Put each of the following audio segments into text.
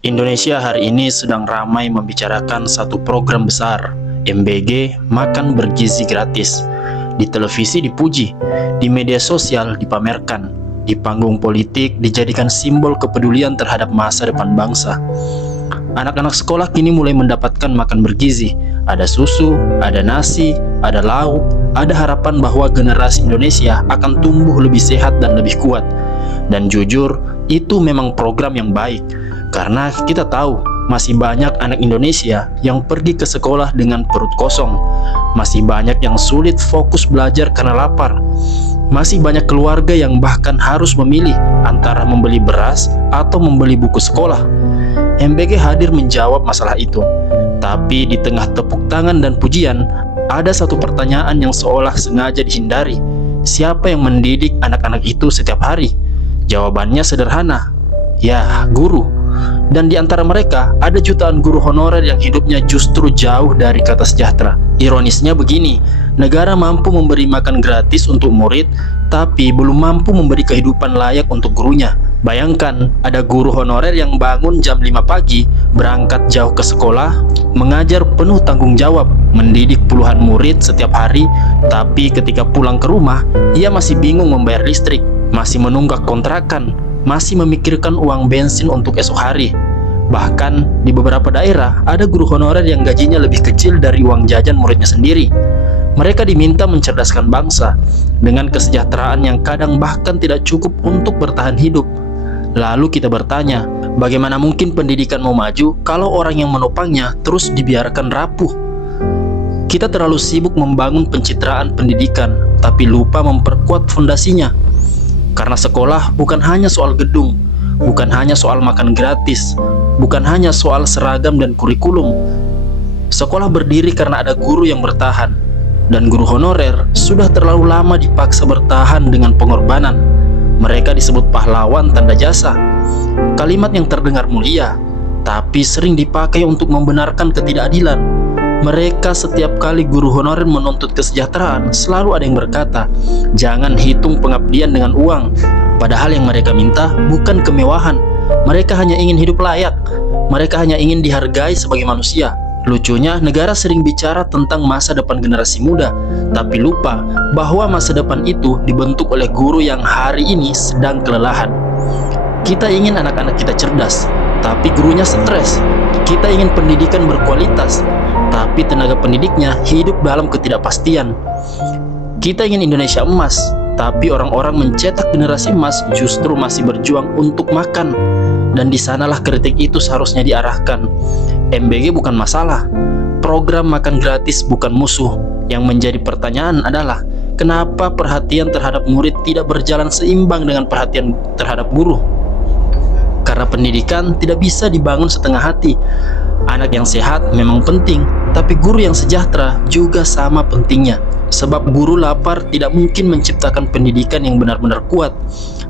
Indonesia hari ini sedang ramai membicarakan satu program besar, MBG Makan Bergizi Gratis. Di televisi dipuji, di media sosial dipamerkan, di panggung politik dijadikan simbol kepedulian terhadap masa depan bangsa. Anak-anak sekolah kini mulai mendapatkan makan bergizi. Ada susu, ada nasi, ada lauk, ada harapan bahwa generasi Indonesia akan tumbuh lebih sehat dan lebih kuat. Dan jujur, itu memang program yang baik. Karena kita tahu masih banyak anak Indonesia yang pergi ke sekolah dengan perut kosong. Masih banyak yang sulit fokus belajar karena lapar. Masih banyak keluarga yang bahkan harus memilih antara membeli beras atau membeli buku sekolah. MBG hadir menjawab masalah itu. Tapi di tengah tepuk tangan dan pujian, ada satu pertanyaan yang seolah sengaja dihindari. Siapa yang mendidik anak-anak itu setiap hari? Jawabannya sederhana. Ya, guru. Dan di antara mereka ada jutaan guru honorer yang hidupnya justru jauh dari kata sejahtera. Ironisnya begini, negara mampu memberi makan gratis untuk murid, tapi belum mampu memberi kehidupan layak untuk gurunya. Bayangkan, ada guru honorer yang bangun jam 5 pagi, berangkat jauh ke sekolah, mengajar penuh tanggung jawab, mendidik puluhan murid setiap hari, tapi ketika pulang ke rumah, ia masih bingung membayar listrik, masih menunggak kontrakan, masih memikirkan uang bensin untuk esok hari. Bahkan di beberapa daerah ada guru honorer yang gajinya lebih kecil dari uang jajan muridnya sendiri. Mereka diminta mencerdaskan bangsa dengan kesejahteraan yang kadang bahkan tidak cukup untuk bertahan hidup. Lalu kita bertanya, bagaimana mungkin pendidikan mau maju kalau orang yang menopangnya terus dibiarkan rapuh? Kita terlalu sibuk membangun pencitraan pendidikan, tapi lupa memperkuat fondasinya. Karena sekolah bukan hanya soal gedung, bukan hanya soal makan gratis, bukan hanya soal seragam dan kurikulum. Sekolah berdiri karena ada guru yang bertahan, dan guru honorer sudah terlalu lama dipaksa bertahan dengan pengorbanan. Mereka disebut pahlawan tanda jasa. Kalimat yang terdengar mulia, tapi sering dipakai untuk membenarkan ketidakadilan. Mereka setiap kali guru honorer menuntut kesejahteraan, selalu ada yang berkata, jangan hitung pengabdian dengan uang. Padahal yang mereka minta bukan kemewahan. Mereka hanya ingin hidup layak. Mereka hanya ingin dihargai sebagai manusia. Lucunya, negara sering bicara tentang masa depan generasi muda, tapi lupa bahwa masa depan itu dibentuk oleh guru yang hari ini sedang kelelahan. Kita ingin anak-anak kita cerdas, tapi gurunya stres. Kita ingin pendidikan berkualitas, tapi tenaga pendidiknya hidup dalam ketidakpastian. Kita ingin Indonesia emas, tapi orang-orang mencetak generasi emas justru masih berjuang untuk makan. Dan di sanalah kritik itu seharusnya diarahkan. MBG bukan masalah, program makan gratis bukan musuh. Yang menjadi pertanyaan adalah, kenapa perhatian terhadap murid tidak berjalan seimbang dengan perhatian terhadap guru? Karena pendidikan tidak bisa dibangun setengah hati. Anak yang sehat memang penting, tapi guru yang sejahtera juga sama pentingnya. Sebab guru lapar tidak mungkin menciptakan pendidikan yang benar-benar kuat.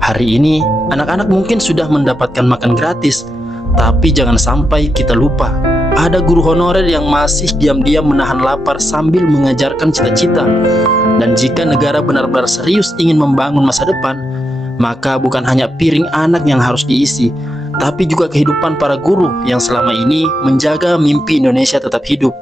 Hari ini, anak-anak mungkin sudah mendapatkan makan gratis, tapi jangan sampai kita lupa, ada guru honorer yang masih diam-diam menahan lapar sambil mengajarkan cita-cita. Dan jika negara benar-benar serius ingin membangun masa depan, maka bukan hanya piring anak yang harus diisi, tapi juga kehidupan para guru yang selama ini menjaga mimpi Indonesia tetap hidup.